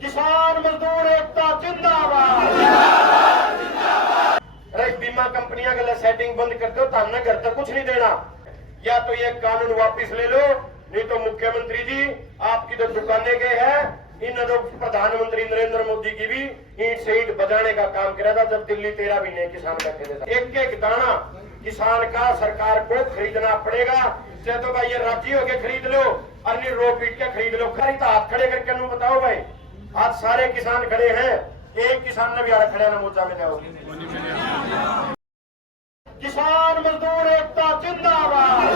किसान मजदूर एकता जिंदाबाद। अरे बीमा कंपनियां गले सेटिंग बंद कर दो तो हमने घर तक कुछ नहीं देना। या तो ये कानून वापिस ले लो, नहीं तो मुख्यमंत्री जी आपकी तो दुकानें गए हैं, इन तो प्रधानमंत्री नरेंद्र मोदी की भी ईंट से ईंट बजाने का काम करा था जब दिल्ली 13 महीने किसान बैठे थे। एक एक दाना किसान का सरकार को खरीदना पड़ेगा। चाहे तो भाई ये राजी होके खरीद लो और नहीं रो पीट के खरीद लो। खरीदा हाथ खड़े करके नू बताओ भाई, आज सारे किसान खड़े हैं, एक किसान ने भी आड़ा खड़े ना मोर्चा में जाओ। किसान मजदूर एकता जिंदाबाद।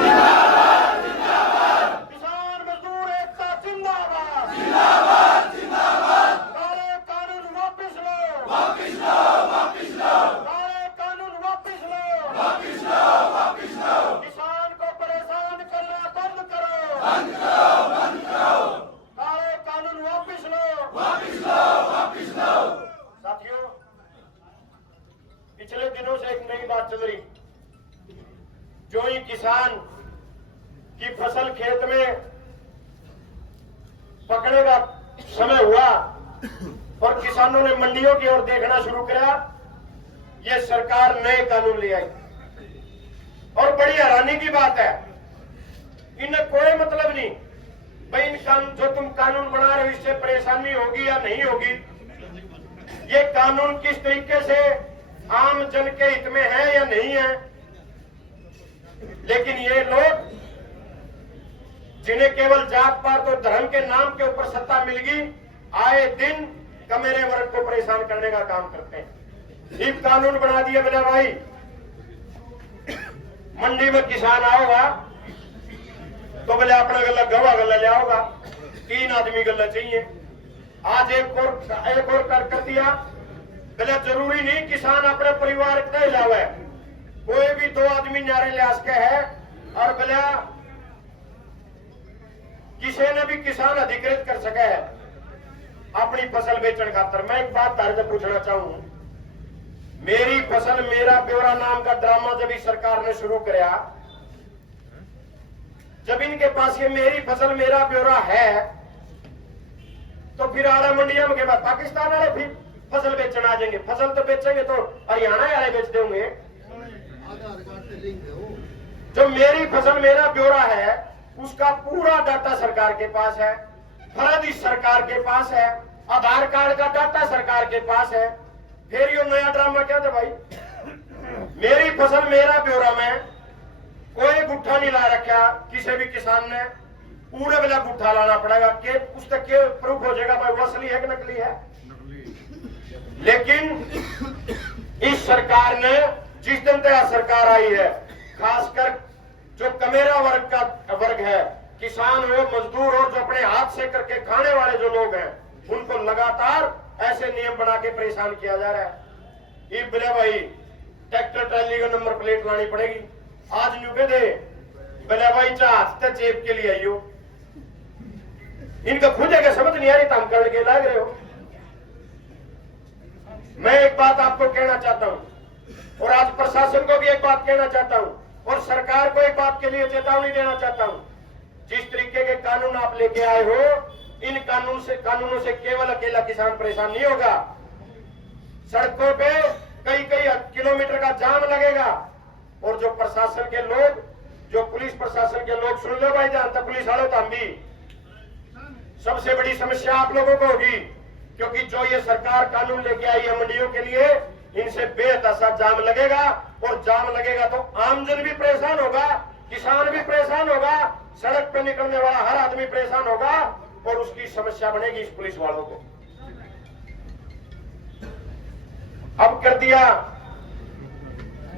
किसान मजदूर एकता जिंदाबाद। काले कानून वापिस लो। काले कानून वापिस लो। किसान को परेशान करना बंद करो। काले कानून वापिस लो। साथियों, पिछले दिनों से एक नई बात चल रही, जो ही किसान की फसल खेत में पकने का समय हुआ और किसानों ने मंडियों की ओर देखना शुरू किया, ये सरकार नए कानून ले आई। और बड़ी हैरानी की बात है, इन्हें कोई मतलब नहीं भाई इन कानून जो तुम कानून बना रहे हो इससे परेशानी होगी या नहीं होगी, ये कानून किस तरीके से आम जन के हित में है या नहीं है। लेकिन ये लोग जिन्हें केवल जात पात और धर्म के नाम के ऊपर सत्ता मिल गई, आए दिन कमेरे वर्ग को परेशान करने का काम करते हैं। एक कानून बना दिया बोले भाई मंडी में किसान आओगा तो बोले अपना गला गवा गला ले आओगा, 3 आदमी गला चाहिए। आज एक और कर दिया बोले जरूरी नहीं किसान अपने परिवार के अलावा कोई भी 2 आदमी न्यारे लिहाज के है और बोले किसी ने भी किसान अधिकृत कर सके है अपनी फसल बेचने खातर। मैं एक बात तार से पूछना चाहूं, मेरी फसल मेरा ब्यौरा नाम का ड्रामा जब इस सरकार ने शुरू किया, जब इनके पास ये मेरी फसल मेरा ब्यौरा है, तो फिर आड़ा मंडिया में के बाद पाकिस्तान वाले फिर फसल बेचने आ जाएंगे। फसल तो बेचेंगे तो हरियाणा वाले बेच देंगे। जो मेरी फसल मेरा ब्यौरा है उसका पूरा डाटा सरकार के पास है, फर्जी सरकार के पास है, आधार कार्ड का डाटा सरकार के पास है। फिर ये नया ड्रामा क्या था भाई, मेरी फसल मेरा ब्यौरा में कोई गुट्ठा नहीं ला रखा किसी भी किसान ने, पूरे वाला गुट्ठा लाना पड़ेगा कि उस तक के प्रूफ हो जाएगा भाई वो असली है कि नकली है। लेकिन इस सरकार ने जिस दिन तक सरकार आई है, खासकर जो कमेरा वर्ग है, किसान हो मजदूर हो, जो अपने हाथ से करके खाने वाले जो लोग हैं, उनको लगातार ऐसे नियम बना के परेशान किया जा रहा है। ये बोले भाई ट्रैक्टर ट्रैली का नंबर प्लेट लानी पड़ेगी। आज न्यूके दे बोले भाई चाहते जेब के लिए आइयो, इनका खुद है समझ नहीं आ रही, काम करने के लाग रहे हो। मैं एक बात आपको कहना चाहता हूं और आज प्रशासन को भी एक बात कहना चाहता हूं और सरकार को एक बात के लिए चेतावनी देना चाहता हूं। जिस तरीके के कानून आप लेके आए हो, इन कानूनों से केवल अकेला किसान परेशान नहीं होगा, सड़कों पे कई किलोमीटर का जाम लगेगा। और जो प्रशासन के लोग, जो पुलिस प्रशासन के लोग, सुन लो भाई ध्यान तक पुलिस वालों तो भी सबसे बड़ी समस्या आप लोगों को होगी, क्योंकि जो ये सरकार कानून लेके आई है मंडियों के लिए, इनसे बेहद जाम लगेगा। और जाम लगेगा तो आमजन भी परेशान होगा, किसान भी परेशान होगा, सड़क पे निकलने वाला हर आदमी परेशान होगा और उसकी समस्या बनेगी इस पुलिस वालों को। अब कर दिया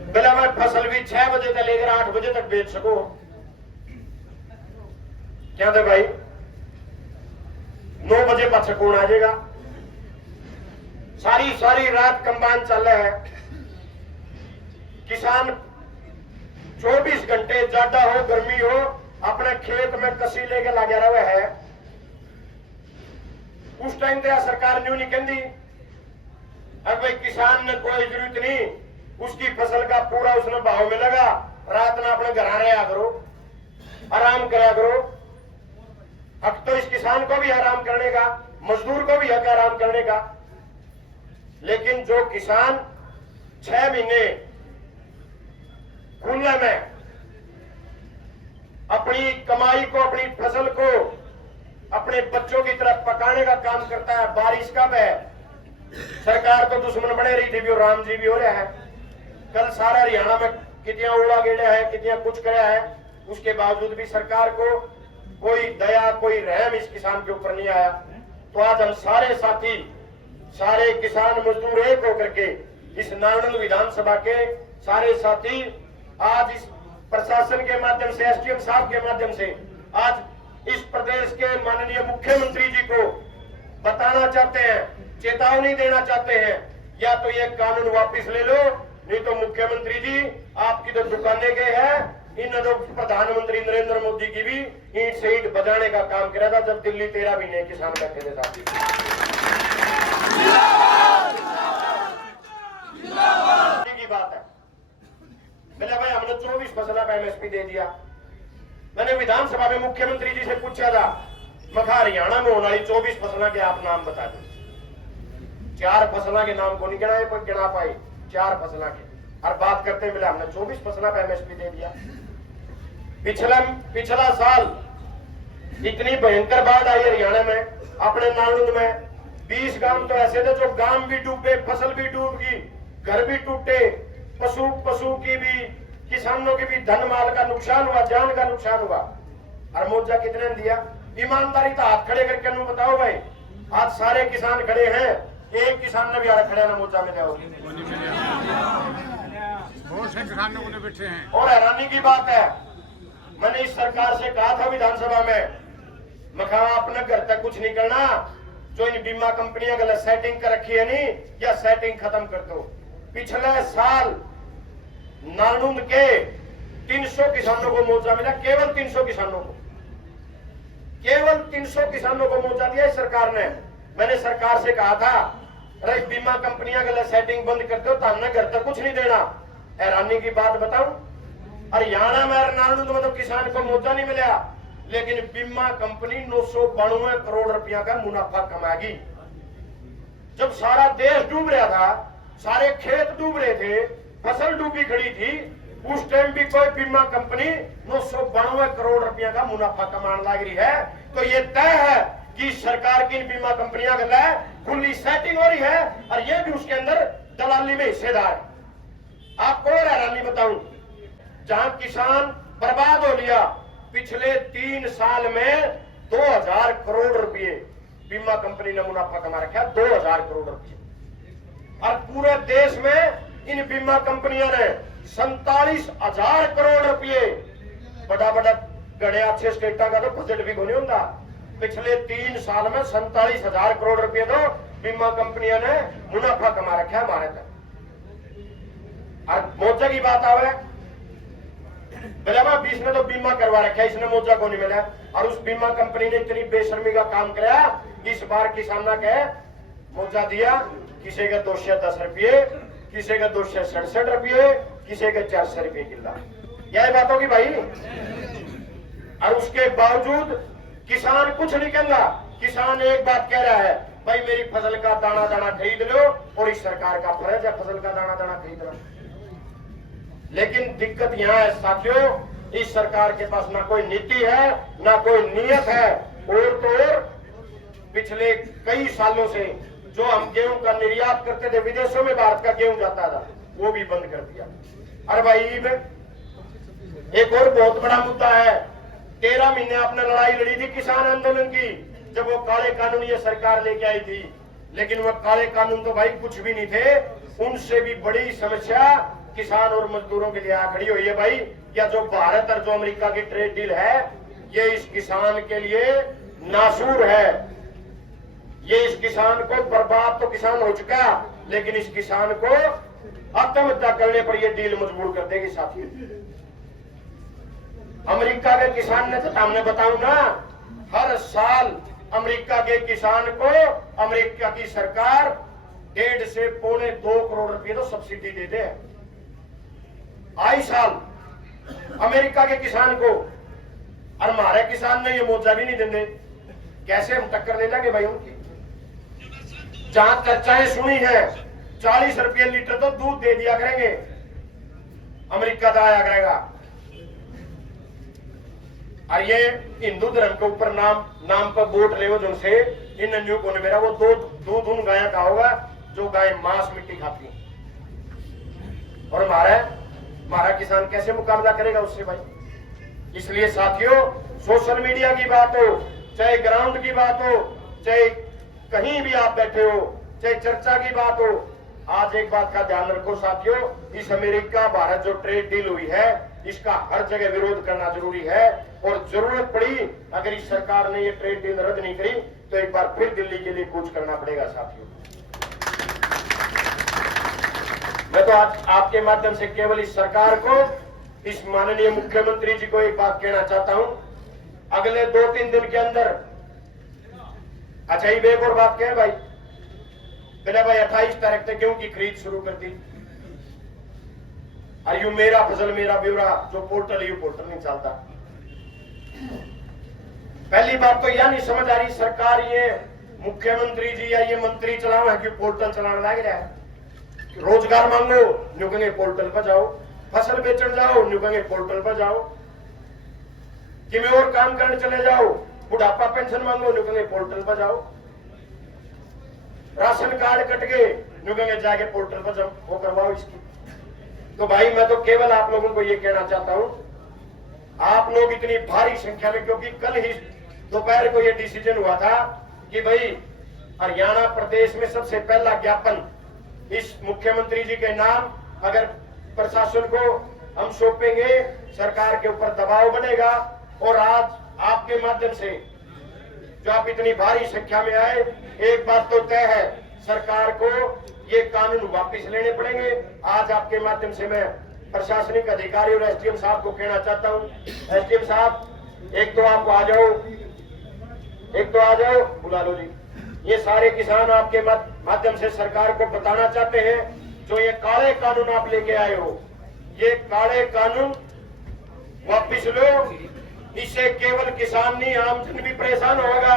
बोला मैं फसल भी 6 बजे से लेकर 8 बजे तक बेच सकूं। क्या था भाई 9 बजे पाछे कौन आ जाएगा? सारी रात कंबाइन चल रहा है, किसान 24 घंटे ज्यादा हो गर्मी हो अपने खेत में कसी लेके लगे रहे है। उस टाइम पे सरकार न्यू नहीं कहती अब भाई किसान ने कोई जरूरत नहीं, उसकी फसल का पूरा उसने भाव मिलेगा, रात में अपने घर रहा करो, आराम करा करो। अब तो इस किसान को भी आराम करने का मजदूर को भी हक है आराम करने का। लेकिन जो किसान 6 महीने खुले में अपनी कमाई को, अपनी फसल को अपने बच्चों की तरफ पकाने का काम करता है, बारिश कब है, सरकार तो दुश्मन बने रही थी भी, राम जी भी हो रहा है। कल सारा हरियाणा में कितना उड़ा गेड़ा है, कितना कुछ कराया है, उसके बावजूद भी सरकार को कोई दया, कोई रहम इस किसान के ऊपर नहीं आया। तो आज हम सारे साथी, सारे किसान मजदूर एक होकर के इस नारनौल विधानसभा के सारे साथी आज इस प्रशासन के माध्यम से, एसडीएम साहब के माध्यम से आज इस प्रदेश के माननीय मुख्यमंत्री जी को बताना चाहते हैं, चेतावनी देना चाहते हैं, या तो ये कानून वापस ले लो, नहीं तो मुख्यमंत्री जी आपकी तो दुकानें गए हैं, इन तो प्रधानमंत्री नरेंद्र मोदी की भी ईंट से ईंट बजाने का काम करा था जब दिल्ली 13 महीने किसान बैठे थे साथी। की बात है, मैंने भाई हमने 24 फसलों का एमएसपी दे दिया। मैंने विधानसभा में मुख्यमंत्री जी से पूछा था, मखा हरियाणा में होने वाली 24 फसलों के आप नाम बता दो। 4 फसलों के नाम को नहीं गिनाए, पर गिना पाई 4 फसलों के, और बात करते मिला हमने 24 फसलों का एमएसपी दे दिया। पिछला साल इतनी भयंकर बाढ़ आई हरियाणा में, अपने नारनौल में 20 गांव तो ऐसे थे जो गांव भी डूबे, फसल भी डूब गई, घर भी टूटे, पशु की भी, किसानों की भी धन माल का नुकसान हुआ, जान का नुकसान हुआ। और मुआवजा कितने ने दिया? ईमानदारी तो हाथ खड़े करके नु बताओ भाई, आज सारे किसान खड़े हैं, एक किसान ने भी आड़ा खड़े ना मुआवजा मिला हो, बहुत से किसानों को बैठे हैं। और हैरानी की बात है, मैंने इस सरकार से कहा था विधानसभा में, मखा अपने घर तक कुछ नहीं करना, जो इन बीमा कंपनियां गलत सेटिंग कर रखी है नहीं, या सेटिंग खत्म कर दो। पिछले साल नारनौल के 300 किसानों को मुआवजा मिला, केवल 300 किसानों को, केवल 300 किसानों को मुआवजा दिया इस सरकार ने। मैंने सरकार से कहा था, अरे बीमा कंपनियां गलत सेटिंग बंद कर दो, तो हमने घर तक कुछ नहीं देना। हैरानी की बात बताऊं, हरियाणा में नारनौल में तो किसान को मुआवजा नहीं मिला, लेकिन बीमा कंपनी 992 करोड़ रुपया का मुनाफा कमाएगी। जब सारा देश डूब रहा था, सारे खेत डूब रहे थे, फसल डूबी खड़ी थी, उस टाइम भी कोई बीमा कंपनी 992 करोड़ रुपया का मुनाफा कमाने लग रही है, तो ये तय है कि सरकार की इन बीमा कंपनियां गलत खुली सेटिंग हो रही है, और ये भी उसके अंदर दलाली में हिस्सेदार है। आपको और हैरानी बताऊं, जहां किसान बर्बाद हो लिया, पिछले 3 साल में 2000 करोड़ रुपए बीमा कंपनी ने मुनाफा कमा रखा, 2000 करोड़ रुपए। और पूरे देश में इन बीमा कंपनियों ने 47,000 करोड़ रुपए, बड़ा बड़ा गड़े अच्छे स्टेटा का तो बजट भी नहीं होता, पिछले 3 साल में 47,000 करोड़ रुपए तो बीमा कंपनियों ने मुनाफा कमा रखा है हमारे तक। और मुआवजा की बात आवे, बिलावा 20 ने तो बीमा करवा रखा है, इसने मुआवजा को नहीं मिला, और उस बीमा कंपनी ने इतनी बेशर्मी का काम कराया, इस बार किसानों के मुआवजा दिया, किसी का 210 रुपये, किसी का 267 रुपये, किसी का 400 रुपये किला, यही बात होगी भाई। और उसके बावजूद किसान कुछ नहीं कहता, किसान एक बात कह रहा है, भाई मेरी फसल का दाना दाना खरीद लो, और इस सरकार का फर्ज है फसल का दाना दाना खरीदना। लेकिन दिक्कत यहाँ है साथियों, इस सरकार के पास ना कोई नीति है, ना कोई नियत है, और तो और पिछले कई सालों से जो हम गेहूं का निर्यात करते थे, विदेशों में भारत का गेहूं जाता था, वो भी बंद कर दिया। अरे भाई एक और बहुत बड़ा मुद्दा है, 13 महीने आपने लड़ाई लड़ी थी किसान आंदोलन की, जब वो काले कानून ये सरकार लेके आई थी, लेकिन वो काले कानून तो भाई कुछ भी नहीं थे, उनसे भी बड़ी समस्या किसान और मजदूरों के लिए आ खड़ी हुई है भाई। या जो भारत और जो अमेरिका की ट्रेड डील है, ये इस किसान के लिए नासूर है, ये इस किसान को बर्बाद तो किसान हो चुका, लेकिन इस किसान को आत्महत्या करने पर यह डील मजबूर कर देगी साथियों। अमेरिका के किसान ने, तो हमने बताऊं ना, हर साल अमेरिका के किसान को अमेरिका की सरकार 1.5 से 2.25 करोड़ रुपए तो सब्सिडी देते हैं आई साल अमेरिका के किसान को, और हमारे किसान ने ये मुआवजा भी नहीं देंगे। कैसे हम टक्कर ले लेंगे भाई उनकी? जहां चर्चाएं सुनी है 40 रुपये लीटर तो दूध दे दिया करेंगे, अमेरिका का आया करेगा। और ये हिंदू धर्म के ऊपर नाम पर वोट ले जिनसे इन युगों ने मेरा वो दूध उन गाय का होगा जो गाय मांस मिट्टी खाती है। और हमारा किसान कैसे मुकाबला करेगा उससे भाई? इसलिए साथियों, सोशल मीडिया की बात हो, चाहे ग्राउंड की बात हो, चाहे कहीं भी आप बैठे हो, चाहे चर्चा की बात हो, आज एक बात का ध्यान रखो साथियों, इस अमेरिका भारत जो ट्रेड डील हुई है इसका हर जगह विरोध करना जरूरी है। और जरूरत पड़ी अगर इस सरकार ने ये ट्रेड डील रद्द नहीं करी तो एक बार फिर दिल्ली के लिए कूच करना पड़ेगा साथियों। मैं तो आज आपके माध्यम से केवल इस सरकार को, इस माननीय मुख्यमंत्री जी को एक बात कहना चाहता हूं, अगले 2-3 दिन के अंदर, अच्छा ये एक और बात कहें भाई, बिना भाई 28 तारीख तक गेहूं की खरीद शुरू कर दी। और यू मेरा फसल मेरा ब्यौरा जो पोर्टल है, यू पोर्टल नहीं चलता। पहली बात तो यह नहीं समझ आ रही सरकार, ये मुख्यमंत्री जी या ये मंत्री चलाओ है कि पोर्टल चलाने लग रहा है। रोजगार मांगो, न्यू कहेंगे पोर्टल पर जाओ, फसल बेचने जाओ, न्यू कहेंगे पोर्टल पर जाओ, कि मैं और काम करने चले जाओ, बुढ़ापा पेंशन मांगो, न्यू कहेंगे पोर्टल पर जाओ, राशन कार्ड कट गए, न्यू कहेंगे जाके पोर्टल पर जाओ, वो करवाओ इसकी। तो भाई मैं तो केवल आप लोगों को ये कहना चाहता हूं, आप लोग इतनी भारी संख्या में, क्योंकि कल ही दोपहर को ये डिसीजन हुआ था कि भाई हरियाणा प्रदेश में सबसे पहला ज्ञापन इस मुख्यमंत्री जी के नाम अगर प्रशासन को हम सौंपेंगे, सरकार के ऊपर दबाव बनेगा। और आज आपके माध्यम से जो आप इतनी भारी संख्या में आए, एक बात तो तय है, सरकार को ये कानून वापस लेने पड़ेंगे। आज आपके माध्यम से मैं प्रशासनिक अधिकारी और एसडीएम साहब को कहना चाहता हूं, एसडीएम साहब एक तो आप आ जाओ, बुला लो जी। ये सारे किसान आपके माध्यम से सरकार को बताना चाहते हैं, जो ये काले कानून आप लेके आए हो, ये काले कानून वापिस लो। इससे केवल किसान नहीं, आम जन भी परेशान होगा।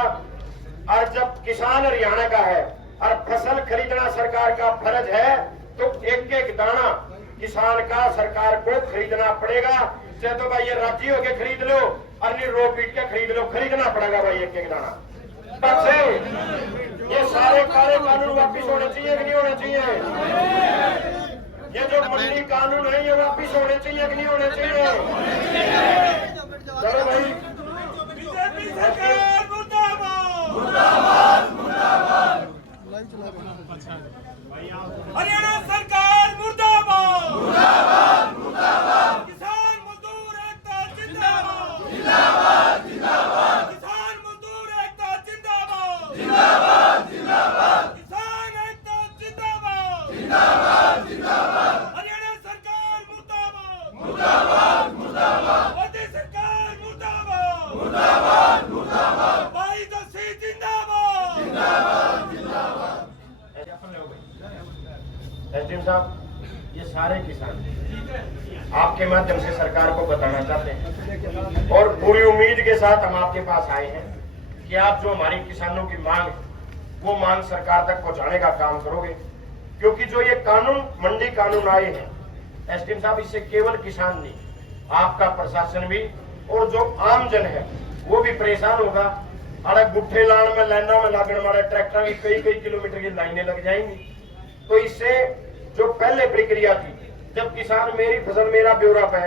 और जब किसान हरियाणा का है और फसल खरीदना सरकार का फर्ज है, तो एक एक दाना किसान का सरकार को खरीदना पड़ेगा। चाहे तो भाई ये राजी होके खरीद लो और नहीं रो पीट के खरीद लो, खरीदना पड़ेगा भाई एक एक दाना। ये सारे काले कानून वापिस होने चाहिए कि नहीं होने चाहिए? ये जो मंडी कानून है ये वापिस होने चाहिए कि नहीं होने चाहिए? चलो भाई, बीजेपी सरकार मुर्दाबाद, मुर्दाबाद, मुर्दाबाद। हरियाणा सरकार मुर्दाबाद, मुर्दाबाद, मुर्दाबाद। किसान मजदूर एकता जिंदाबाद, जिंदाबाद, जिंदाबाद। किसान मजदूर एकता जिंदाबाद, जिंदाबाद, जिंदाबाद। किसान एकता जिंदाबाद, जिंदाबाद, जिंदाबाद। हरियाणा सरकार मुर्दाबाद, मुर्दाबाद, मुर्दाबाद। मोदी सरकार मुर्दाबाद, मुर्दाबाद, मुर्दाबाद। भाई दसी जिंदाबाद, जिंदाबाद, जिंदाबाद। एसडीएम साहब, ये सारे किसान आपके माध्यम से सरकार को बताना चाहते हैं और पूरी उम्मीद के साथ हम आपके पास आए हैं कि आप जो हमारी किसानों की मांग है वो मांग सरकार तक पहुंचाने का काम करोगे। क्योंकि जो ये कानून, मंडी कानून आए हैं एसडीएम साहब, इससे केवल किसान नहीं, आपका प्रशासन भी और जो आम जन है वो भी परेशान होगा। अरे गुट्ठे लान में लाइना में लागण वाले ट्रैक्टर की कई किलोमीटर की लाइनें लग जाएंगी। तो इससे जो पहले प्रक्रिया थी, जब किसान मेरी फसल मेरा ब्यौरा पे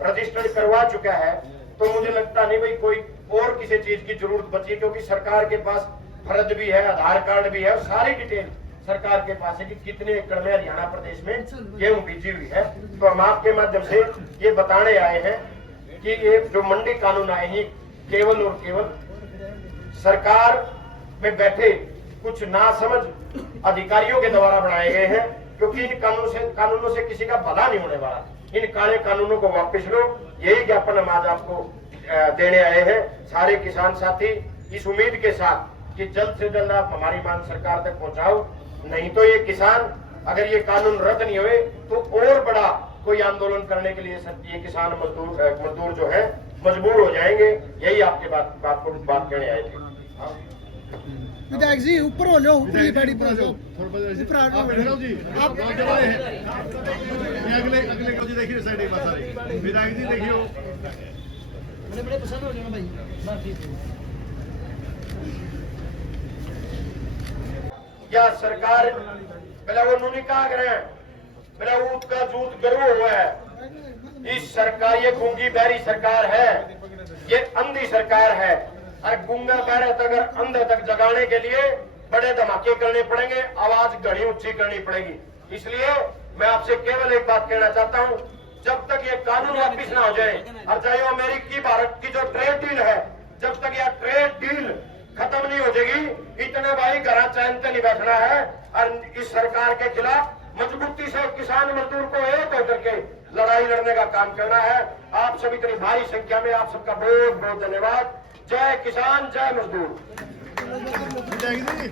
रजिस्टर्ड करवा चुका है, तो मुझे लगता नहीं भाई कोई और किसी चीज की जरूरत बची, क्योंकि सरकार के पास फर्ज भी है, आधार कार्ड भी है और सारी डिटेल सरकार के पास है कि कितने एकड़ में हरियाणा प्रदेश में गेहूं बीजी हुई है। तो हम आपके माध्यम से ये बताने आए हैं कि ये जो मंडी कानून आए हैं केवल और केवल सरकार में बैठे कुछ नासमझ अधिकारियों के द्वारा बनाए गए हैं, क्योंकि इन कानूनों से किसी का भला नहीं होने वाला। इन काले कानूनों को वापस लो, यही ज्ञापन हम आज आपको देने आए हैं सारे किसान साथी, इस उम्मीद के साथ कि जल्द से जल्द आप हमारी मांग सरकार तक पहुंचाओ। नहीं तो ये किसान, अगर ये कानून रद्द नहीं हुए तो और बड़ा कोई आंदोलन करने के लिए ये किसान मजदूर जो है मजबूर हो जाएंगे। यही आपके बात कहने आए थे। विधायक जी ऊपर हो लो ऊपरी बैठी पर जी आप अगले अगले को जी देखिए साइड एक बात सारी विधायक जी देखियो बड़े पसंद हो जाना भाई क्या सरकार पहले वो नूनी कहा करे पहले ऊट का जूत गरू हुआ है। इस सरकार ये गूंगी बहरी सरकार है, ये अंधी सरकार है। और गूंगा बहरा तक अंधे तक जगाने के लिए बड़े धमाके करने पड़ेंगे, आवाज घड़ी ऊंची करनी पड़ेगी। इसलिए मैं आपसे केवल एक बात कहना चाहता हूं, जब तक ये कानून वापिस ना हो जाए और चाहे वो अमेरिकी भारत की जो ट्रेड डील है, जब तक यह ट्रेड डील खत्म नहीं हो जाएगी, इतने भाई घर चैन से नहीं बैठना है। और इस सरकार के खिलाफ मजबूती से किसान मजदूर को एक होकर के लड़ाई लड़ने का काम करना है। आप सभी इतनी भारी संख्या में आप सबका बहुत बहुत धन्यवाद। जय किसान जय मजदूर। विधायक जी